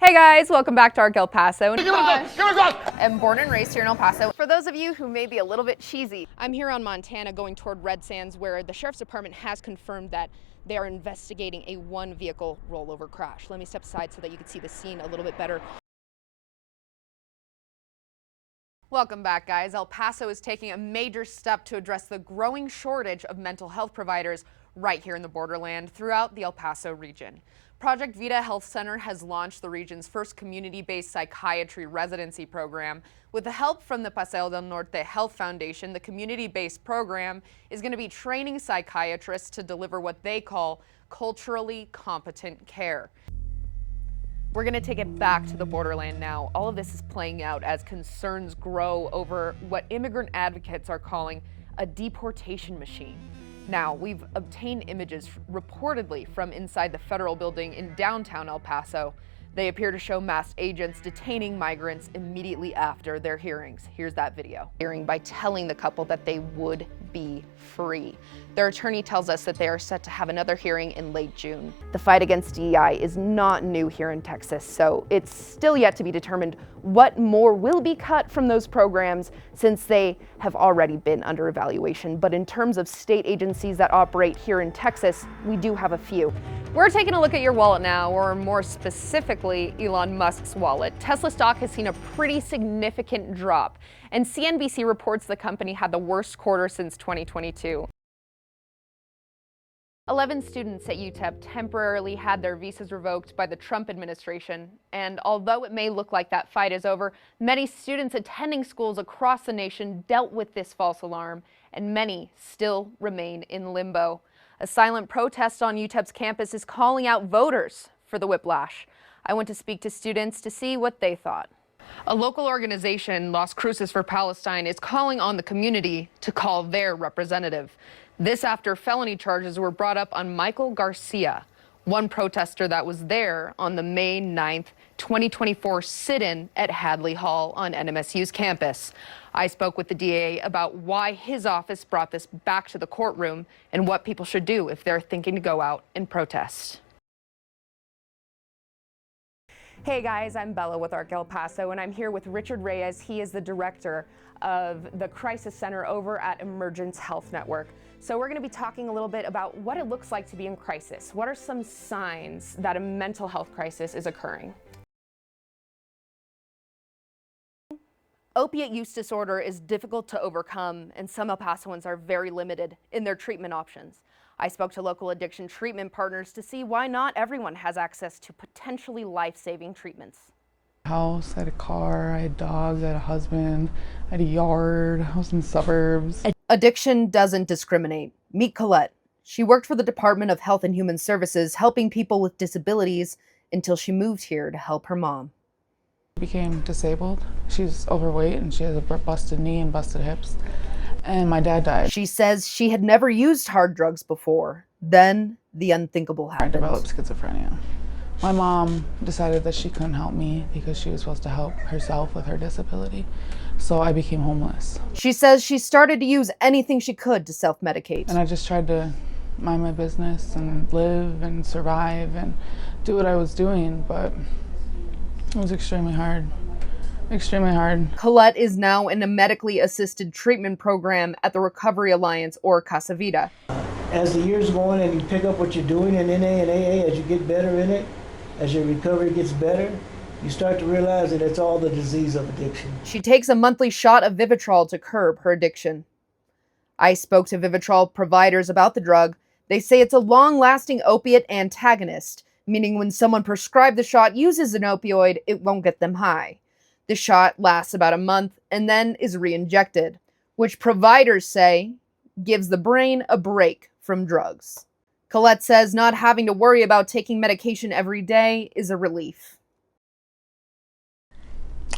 Hey guys, welcome back to El Paso. I'm born and raised here in El Paso. For those of you who may be a little bit cheesy, I'm here on Montana going toward Red Sands, where the Sheriff's Department has confirmed that they are investigating a one-vehicle rollover crash. Let me step aside so that you can see the scene a little bit better. Welcome back, guys. El Paso is taking a major step to address the growing shortage of mental health providers right here in the borderland throughout the El Paso region. Project Vida Health Center has launched the region's first community-based psychiatry residency program. With the help from the Paseo del Norte Health Foundation, the community-based program is going to be training psychiatrists to deliver what they call culturally competent care. We're going to take it back to the borderland now. All of this is playing out as concerns grow over what immigrant advocates are calling a deportation machine. Now, we've obtained images reportedly from inside the federal building in downtown El Paso. They appear to show masked agents detaining migrants immediately after their hearings. Here's that video. Hearing by telling the couple that they would be free. Their attorney tells us that they are set to have another hearing in late June. The fight against DEI is not new here in Texas, so it's still yet to be determined what more will be cut from those programs since they have already been under evaluation. But in terms of state agencies that operate here in Texas, we do have a few. We're taking a look at your wallet now, or more specifically, Elon Musk's wallet. Tesla stock has seen a pretty significant drop, and CNBC reports the company had the worst quarter since 2022. 11 students at UTEP temporarily had their visas revoked by the Trump administration, and although it may look like that fight is over, many students attending schools across the nation dealt with this false alarm, and many still remain in limbo. A silent protest on UTEP's campus is calling out voters for the whiplash. I went to speak to students to see what they thought. A local organization, Las Cruces for Palestine, is calling on the community to call their representative. This after felony charges were brought up on Michael Garcia, one protester that was there on the May 9th, 2024 sit-in at Hadley Hall on NMSU's campus. I spoke with the DA about why his office brought this back to the courtroom and what people should do if they're thinking to go out and protest. Hey guys, I'm Bella with El Paso, and I'm here with Richard Reyes. He is the director of the Crisis Center over at Emergence Health Network. So we're going to be talking a little bit about what it looks like to be in crisis. What are some signs that a mental health crisis is occurring? Opiate use disorder is difficult to overcome, and some El Pasoans are very limited in their treatment options. I spoke to local addiction treatment partners to see why not everyone has access to potentially life-saving treatments. House, I had a car, I had dogs, I had a husband, I had a yard, I was in the suburbs. Addiction doesn't discriminate. Meet Colette. She worked for the Department of Health and Human Services, helping people with disabilities until she moved here to help her mom. She became disabled. She's overweight and she has a busted knee and busted hips. And my dad died. She says she had never used hard drugs before. Then the unthinkable happened. I developed schizophrenia. My mom decided that she couldn't help me because she was supposed to help herself with her disability. So I became homeless. She says she started to use anything she could to self-medicate. And I just tried to mind my business and live and survive and do what I was doing, but it was extremely hard. Extremely hard. Colette is now in a medically assisted treatment program at the Recovery Alliance, or Casa Vida. As the years go on and you pick up what you're doing in NA and AA, as you get better in it, as your recovery gets better, you start to realize that it's all the disease of addiction. She takes a monthly shot of Vivitrol to curb her addiction. I spoke to Vivitrol providers about the drug. They say it's a long-lasting opiate antagonist, meaning when someone prescribed the shot uses an opioid, it won't get them high. The shot lasts about a month and then is re-injected, which providers say gives the brain a break from drugs. Colette says not having to worry about taking medication every day is a relief.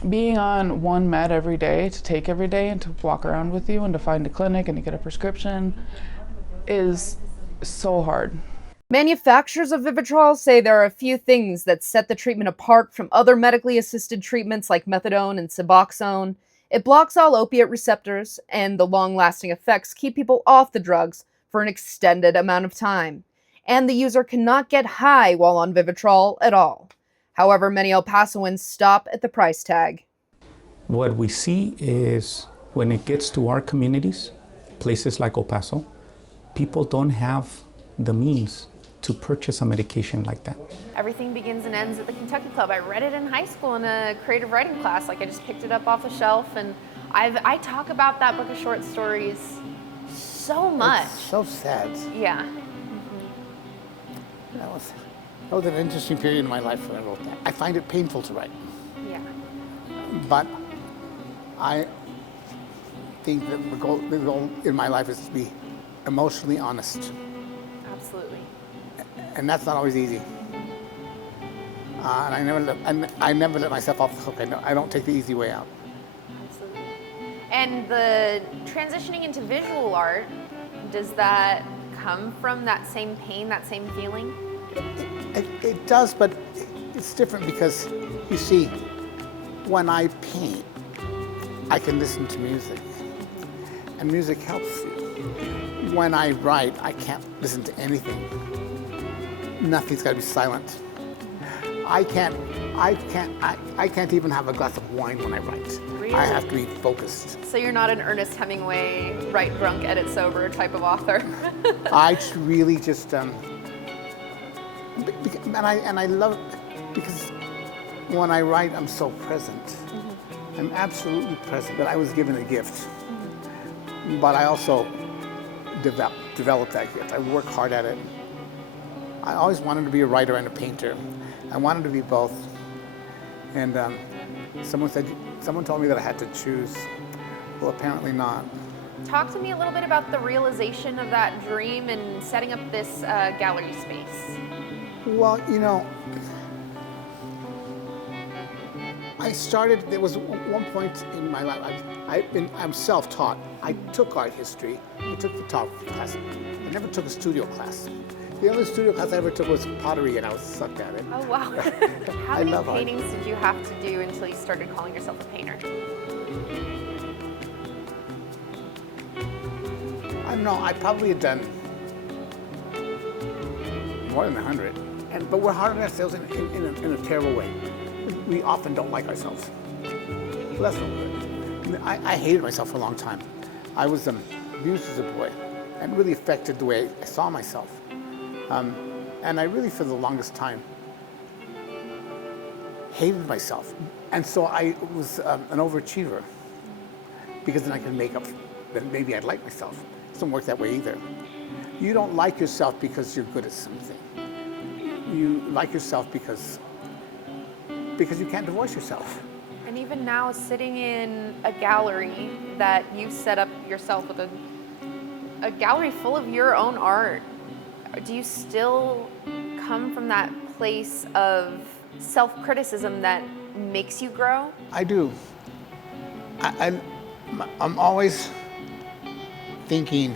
Being on one med every day to take every day and to walk around with you and to find a clinic and to get a prescription is so hard. Manufacturers of Vivitrol say there are a few things that set the treatment apart from other medically assisted treatments like methadone and Suboxone. It blocks all opiate receptors, and the long-lasting effects keep people off the drugs for an extended amount of time. And the user cannot get high while on Vivitrol at all. However, many El Pasoans stop at the price tag. What we see is when it gets to our communities, places like El Paso, people don't have the means to purchase a medication like that. Everything begins and ends at the Kentucky Club. I read it in high school in a creative writing class. Like, I just picked it up off the shelf, and I talk about that book of short stories so much. It's so sad. Yeah. That was an interesting period in my life when I wrote that. I find it painful to write, Yeah. but I think that the goal in my life is to be emotionally honest, Absolutely. and that's not always easy. And I never let myself off the hook. I don't take the easy way out. Absolutely. And the transitioning into visual art, does that come from that same pain, that same feeling? It does, but it's different because, you see, when I paint, I can listen to music, and music helps you. When I write, I can't listen to anything. Nothing's got to be silent. I can't even have a glass of wine when I write. Really? I have to be focused. So you're not an Ernest Hemingway, write drunk, edit sober type of author? I really just, and I love it because when I write, I'm so present. Mm-hmm. I'm absolutely present, but I was given a gift. Mm-hmm. But I also developed that gift. I work hard at it. I always wanted to be a writer and a painter. I wanted to be both. And someone told me that I had to choose. Well, apparently not. Talk to me a little bit about the realization of that dream and setting up this gallery space. Well, you know, there was one point in my life, I'm self-taught. I took art history, I took photography class. I never took a studio class. The only studio class I ever took was pottery, and I was sucked at it. Oh, wow. How I many love art. paintings did you have to do until you started calling yourself a painter? I don't know, I probably had done more than 100. But we're hard on ourselves in a terrible way. We often don't like ourselves. So that's no good. I hated myself for a long time. I was abused as a boy, and really affected the way I saw myself. And I really, for the longest time, hated myself. And so I was an overachiever, because then I could make up that maybe I'd like myself. It doesn't work that way either. You don't like yourself because you're good at something. You like yourself because you can't divorce yourself. And even now, sitting in a gallery that you set up yourself with a gallery full of your own art, do you still come from that place of self-criticism that makes you grow? I do. I'm always thinking,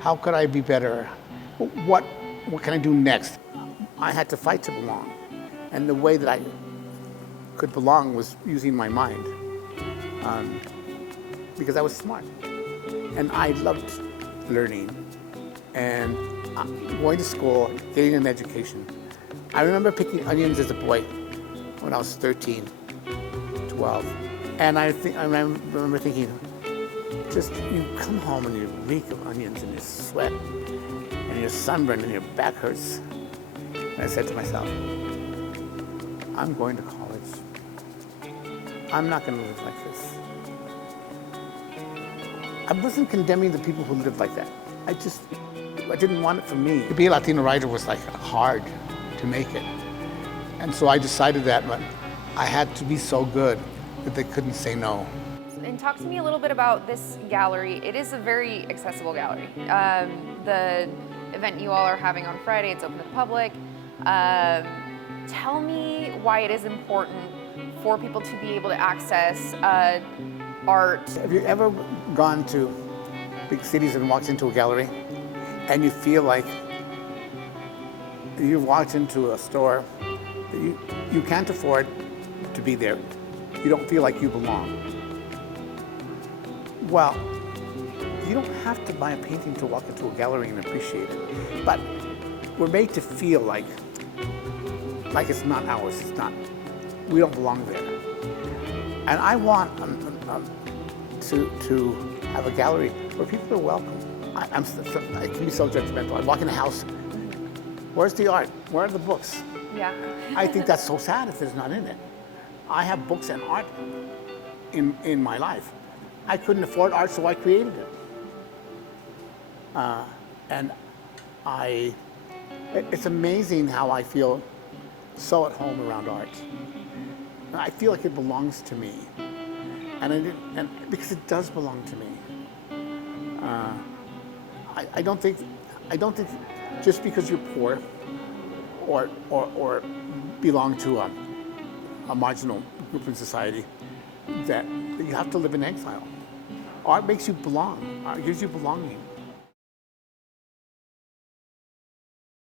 how could I be better? What can I do next? I had to fight to belong. And the way that I could belong was using my mind, because I was smart. And I loved learning and going to school, getting an education. I remember picking onions as a boy when I was 13, 12. And I remember thinking, just you come home and you reek of onions and you sweat and you're sunburned and your back hurts. And I said to myself, I'm going to college. I'm not going to live like this. I wasn't condemning the people who lived like that. I didn't want it for me. To be a Latino writer was like hard to make it. And so I decided that I had to be so good that they couldn't say no. And talk to me a little bit about this gallery. It is a very accessible gallery. The event you all are having on Friday, it's open to the public. Tell me why it is important for people to be able to access art. Have you ever gone to big cities and walked into a gallery and you feel like you've walked into a store that you can't afford to be there? You don't feel like you belong. Well, you don't have to buy a painting to walk into a gallery and appreciate it, but we're made to feel like like it's not ours. It's not. We don't belong there. And I want to have a gallery where people are welcome. I can be so judgmental. I walk in a house. Where's the art? Where are the books? Yeah. I think that's so sad if there's not in it. I have books and art in my life. I couldn't afford art, so I created it. And it's amazing how I feel so at home around art. And I feel like it belongs to me. And because it does belong to me. I don't think just because you're poor or belong to a marginal group in society that you have to live in exile. Art makes you belong. Art gives you belonging.